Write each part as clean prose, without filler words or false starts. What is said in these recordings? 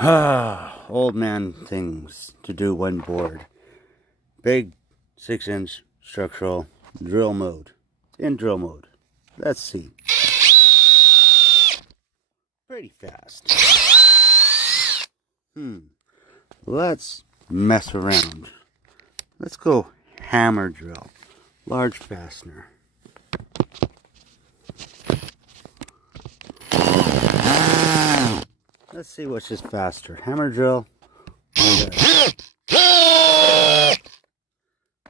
Old man things to do when bored. Big 6-inch structural drill mode. In drill mode. Let's see. Pretty fast. Let's mess around. Let's go hammer drill. Large fastener. Let's see which is faster. Hammer drill.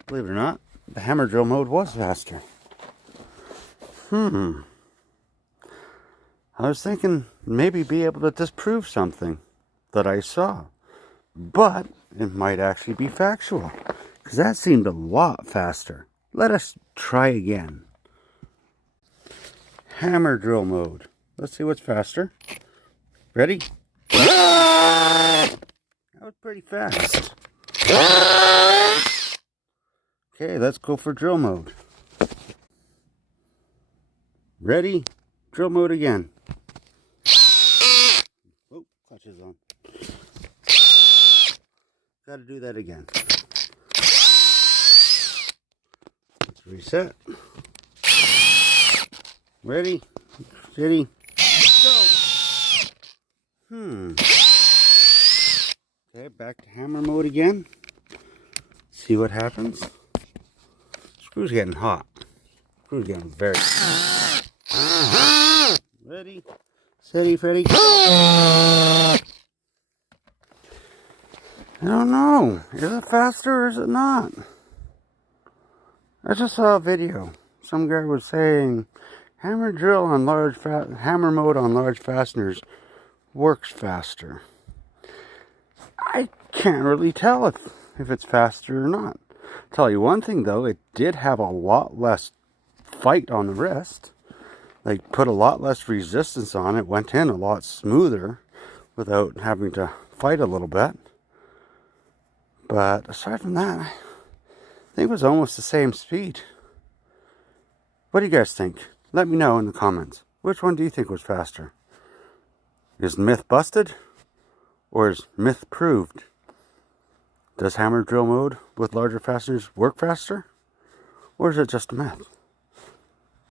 Believe it or not, the hammer drill mode was faster. I was thinking maybe be able to disprove something that I saw. But it might actually be factual. Because that seemed a lot faster. Let us try again. Hammer drill mode. Let's see what's faster. Ready? That was pretty fast. Okay, let's go for drill mode. Ready? Drill mode again. Oh, clutch is on. Gotta do that again. Let's reset. Ready? Steady. Go! Okay, back to hammer mode again. See what happens. Screw's getting hot. Screw's getting very hot. Ready? Steady, Freddy. I don't know. Is it faster or is it not? I just saw a video. Some guy was saying hammer drill on hammer mode on large fasteners works faster. I can't really tell if it's faster or not. Tell you one thing though, it did have a lot less fight on the wrist. Like put a lot less resistance on it, went in a lot smoother without having to fight a little bit. But aside from that, I think it was almost the same speed. What do you guys think? Let me know in the comments. Which one do you think was faster? Is myth busted? Or is myth proved? Does hammer drill mode with larger fasteners work faster? Or is it just a myth?